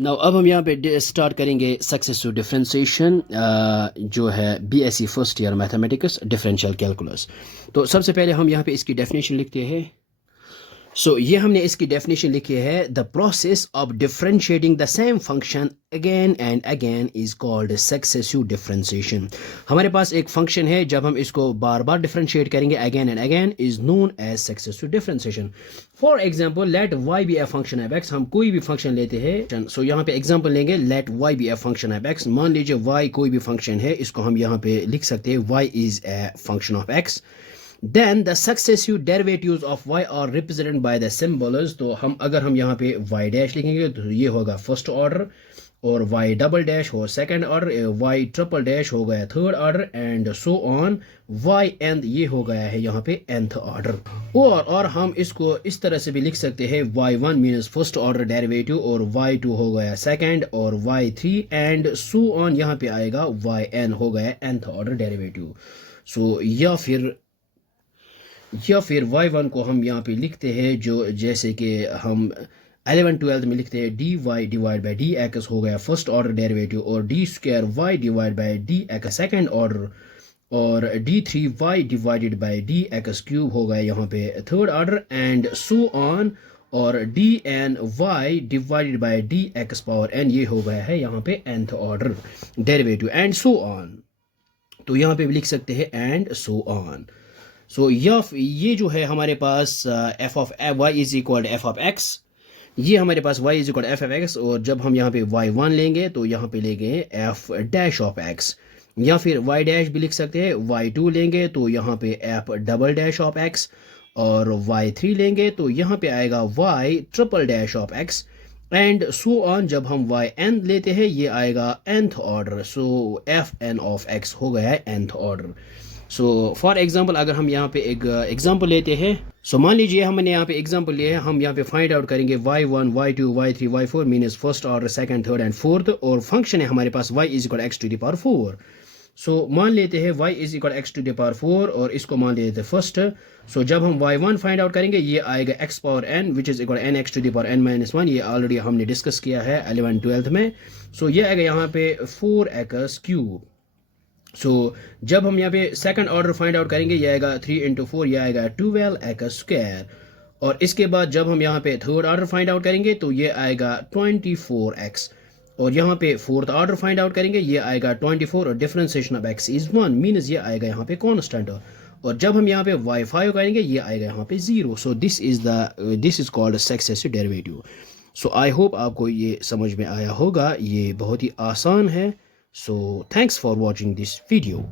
Now अब हम यहाँ पे स्टार्ट करेंगे सक्सेसिव डिफरेंशिएशन जो है BSc first year mathematics differential calculus. तो सबसे पहले हम यहाँ पे इसकी डेफिनेशन लिखते हैं। ये हमने इसकी डेफिनेशन लिखी है, the process of differentiating the same function again and again is called successive differentiation. हमारे पास एक फंक्शन है, जब हम इसको बार बार डिफरेंशिएट करेंगे again and again is known as successive differentiation. For example let y be a function of x। हम कोई भी फंक्शन लेते हैं, यहाँ पे एग्जांपल लेंगे, let y be a function of x। मान लीजिए y कोई भी फंक्शन है, इसको हम यहाँ पे लिख सकते हैं y is a function of x। Then the successive derivatives of y are represented by the symbols। तो अगर हम यहाँ पे y डैश लिखेंगे तो ये होगा फर्स्ट ऑर्डर, और y डबल डैश हो second order, y triple dash हो गया third order, and so on y and ये हो गया है यहाँ पे nth ऑर्डर। और हम इसको इस तरह से भी लिख सकते हैं, y1 means first order derivative, और y2 हो गया सेकंड, और y3 एंड सो ऑन यहाँ पे आएगा yn हो गया nth ऑर्डर डेरिवेटिव। या फिर y1 को हम यहाँ पे लिखते हैं जो जैसे कि हम 11-12 में लिखते हैं, dy divide by d x हो गया फर्स्ट ऑर्डर डेरिवेटिव, और d square y divide by d x second order, और d3y divided by d x cube हो गया यहाँ पे third order, and so on, और dny divided by d x power n ये हो गया है यहाँ पे nth order derivative, and so on. तो यहाँ पे भी लिख सकते हैं एंड सो ऑन। ये जो है हमारे पास F of Y is equal F of X, ये हमारे पास y is equal F of x, और जब हम यहाँ पे y1 लेंगे तो यहाँ पे लेंगे एफ डैश ऑफ एक्स, या फिर y डैश भी लिख सकते हैं, y2 लेंगे तो यहाँ पे f double dash of x, और y3 लेंगे तो यहाँ पे आएगा y triple dash of x, and so on. जब हम yn लेते हैं ये आएगा nth order, so f n of x हो गया है nth ऑर्डर। फॉर एग्जाम्पल अगर हम यहाँ पे एक एग्जाम्पल लेते हैं, मान लीजिए हमने यहाँ पे एग्जाम्पल लिया है, हम यहाँ पे फाइंड आउट करेंगे y1 y2 y3 y4 means first order second third and fourth, और फंक्शन है हमारे पास y is equal x to the power 4। मान लेते हैं y is equal x to the power 4, और इसको मान लेते हैं फर्स्ट। जब हम y1 फाइंड आउट करेंगे ये आएगा x power n which is equal n x to the power n minus 1। ये ऑलरेडी हमने डिस्कस किया है 11-12 में। ये आएगा यहाँ पे 4x क्यूब। जब हम यहाँ पे सेकंड ऑर्डर फाइंड आउट करेंगे ये आएगा 3 × 4, ये आएगा 12x स्क्वायर, और इसके बाद जब हम यहाँ पे थर्ड ऑर्डर फाइंड आउट करेंगे तो ये आएगा 24x, और यहाँ पे फोर्थ ऑर्डर फाइंड आउट करेंगे ये आएगा 24, और differentiation of x is 1 means ये आएगा यहाँ पे कांस्टेंट, और जब हम यहाँ पे y5 करेंगे ये आएगा यहाँ पे 0। This is called successive derivative. I hope आपको ये समझ में आया होगा, ये बहुत ही आसान है। So thanks for watching this video.